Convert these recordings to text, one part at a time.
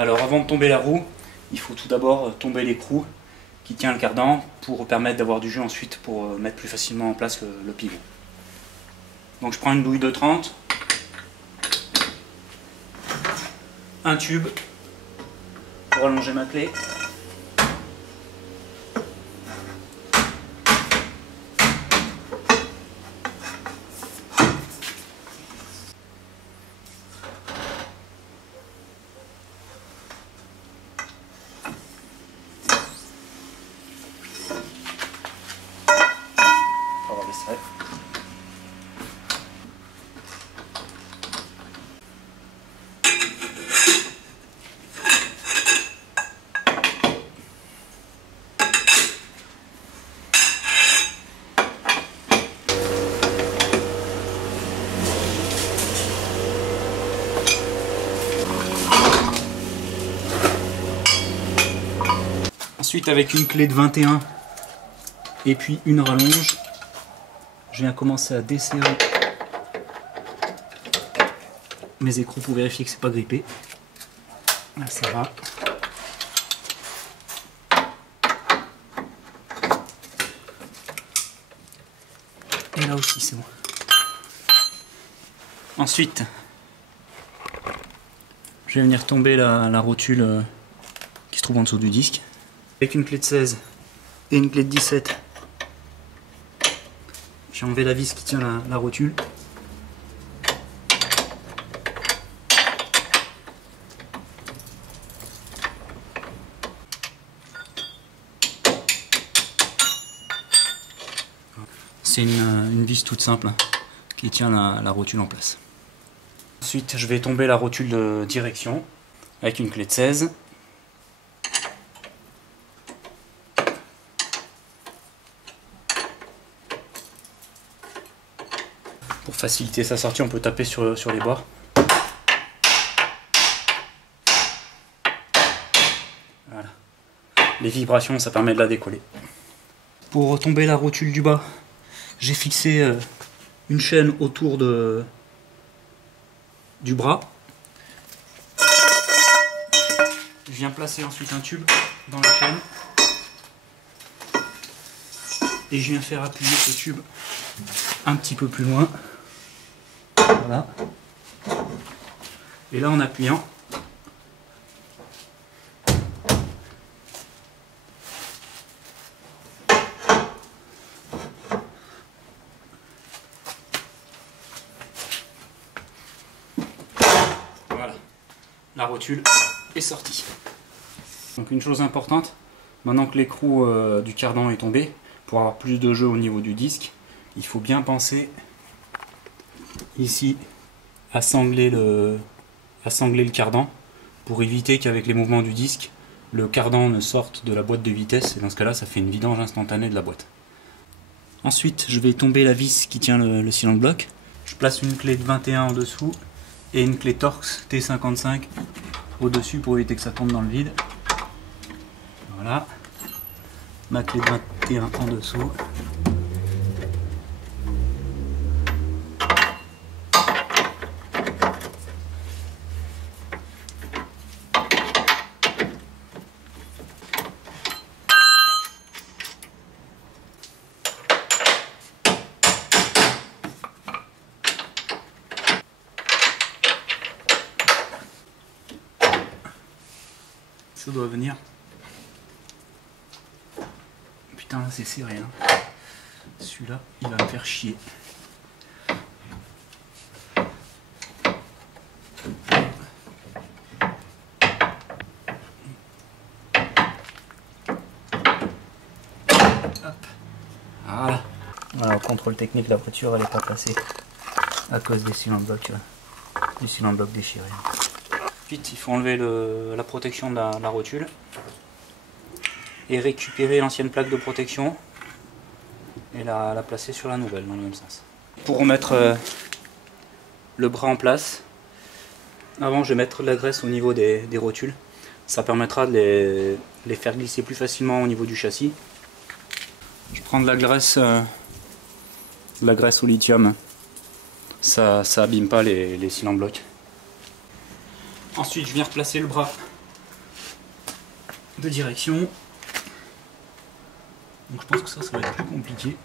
Alors avant de tomber la roue, il faut tout d'abord tomber l'écrou qui tient le cardan pour permettre d'avoir du jus ensuite pour mettre plus facilement en place le pivot. Donc je prends une douille de 30, un tube pour allonger ma clé. Ensuite, avec une clé de 21 et puis une rallonge, je viens commencer à desserrer mes écrous pour vérifier que c'est pas grippé. Là, ça va. Et là aussi c'est bon. Ensuite, je vais venir tomber la rotule qui se trouve en dessous du disque. Avec une clé de 16 et une clé de 17, j'ai enlevé la vis qui tient la rotule. C'est une vis toute simple qui tient la rotule en place. Ensuite, je vais tomber la rotule de direction avec une clé de 16. Pour faciliter sa sortie, on peut taper sur les bords. Voilà. Les vibrations, ça permet de la décoller. Pour retomber la rotule du bas, j'ai fixé une chaîne autour du bras. Je viens placer ensuite un tube dans la chaîne. Et je viens faire appuyer ce tube un petit peu plus loin. Voilà. Et là, en appuyant, voilà, la rotule est sortie. Donc une chose importante, maintenant que l'écrou du cardan est tombé, pour avoir plus de jeu au niveau du disque, il faut bien penser ici à sangler le cardan pour éviter qu'avec les mouvements du disque, le cardan ne sorte de la boîte de vitesse, et dans ce cas là ça fait une vidange instantanée de la boîte. Ensuite je vais tomber la vis qui tient le cylindre bloc. Je place une clé de 21 en dessous et une clé Torx T55 au dessus pour éviter que ça tombe dans le vide. Voilà, ma clé de 21 en dessous. Ça doit venir. Putain, là c'est serré. Hein. Celui-là, il va me faire chier. Hop. Voilà. Voilà, au contrôle technique, la voiture elle n'est pas passée à cause des cylindres blocs, du cylindre bloc déchiré. Ensuite, il faut enlever la protection de la rotule et récupérer l'ancienne plaque de protection et la placer sur la nouvelle dans le même sens. Pour remettre le bras en place, avant je vais mettre de la graisse au niveau des rotules. Ça permettra de les faire glisser plus facilement au niveau du châssis. Je prends de la graisse au lithium. Ça abîme pas les cylindres blocs. Ensuite je viens replacer le bras de direction. Donc je pense que ça va être plus compliqué.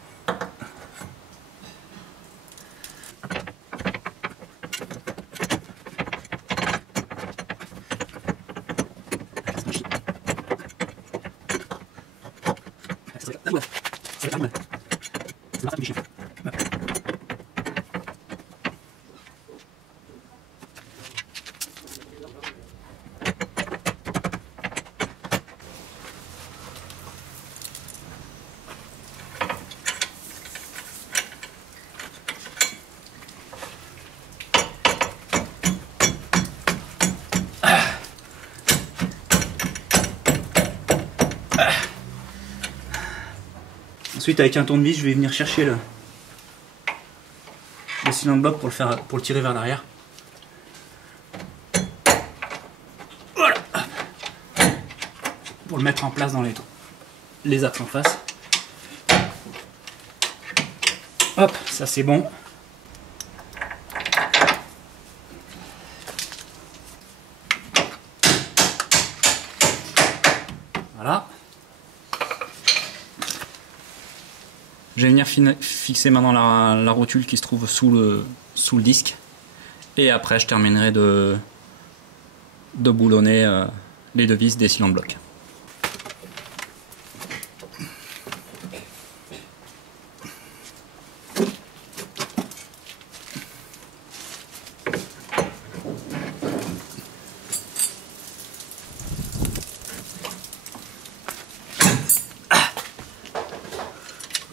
Ensuite, avec un tournevis, je vais venir chercher le cylindre bloc pour le tirer vers l'arrière. Voilà. Pour le mettre en place dans les axes en face. Hop, ça c'est bon. Voilà. Je vais venir fixer maintenant la rotule qui se trouve sous le disque. Et après je terminerai de boulonner les deux vis des cylindres blocs.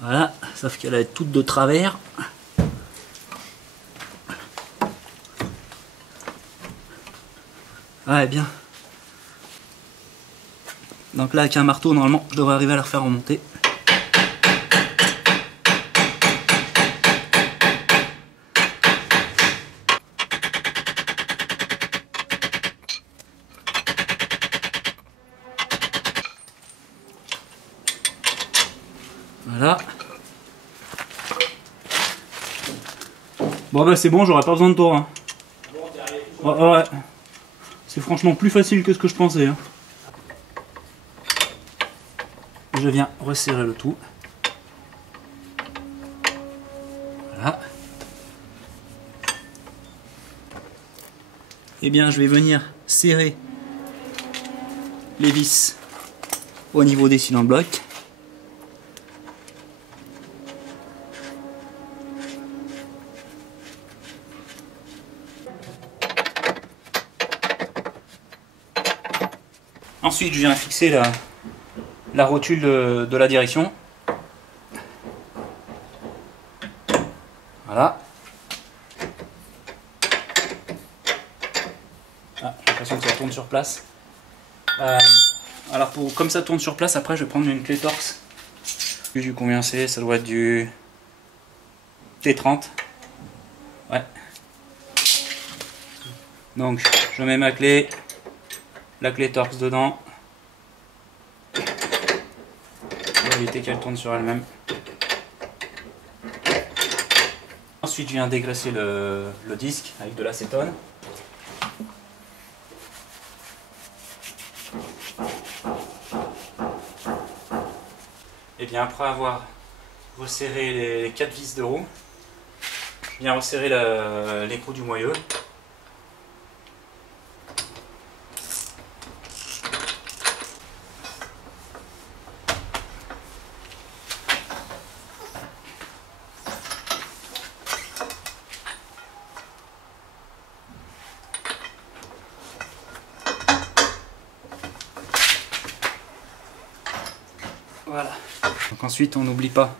Voilà, sauf qu'elle va être toute de travers. Ouais, bien. Donc là, avec un marteau, normalement, je devrais arriver à la refaire remonter. Voilà. Bon bah c'est bon, j'aurais pas besoin de toi. Hein. Ouais. C'est franchement plus facile que ce que je pensais. Hein. Je viens resserrer le tout. Voilà. Et bien je vais venir serrer les vis au niveau des cylindres blocs. Ensuite, je viens fixer la rotule de la direction. Voilà. Ah, j'ai l'impression que ça tourne sur place. Alors, comme ça tourne sur place, après, je vais prendre une clé Torx. Du combien c'est? Ça doit être du T30. Ouais. Donc, je mets ma clé. La clé Torx dedans. Pour éviter qu'elle tourne sur elle-même. Ensuite, je viens dégraisser le disque avec de l'acétone. Et bien après avoir resserré les 4 vis de roue, je viens resserrer l'écrou du moyeu. Voilà. Donc ensuite, on n'oublie pas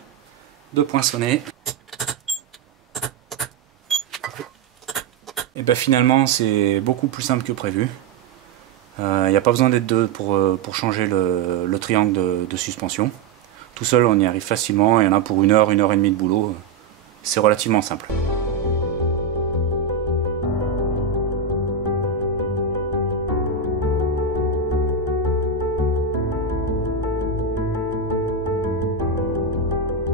de poinçonner. Et bien finalement, c'est beaucoup plus simple que prévu. Il n'y a pas besoin d'être deux pour changer le triangle de suspension. Tout seul, on y arrive facilement. Il y en a pour 1 heure, 1 heure et demie de boulot. C'est relativement simple.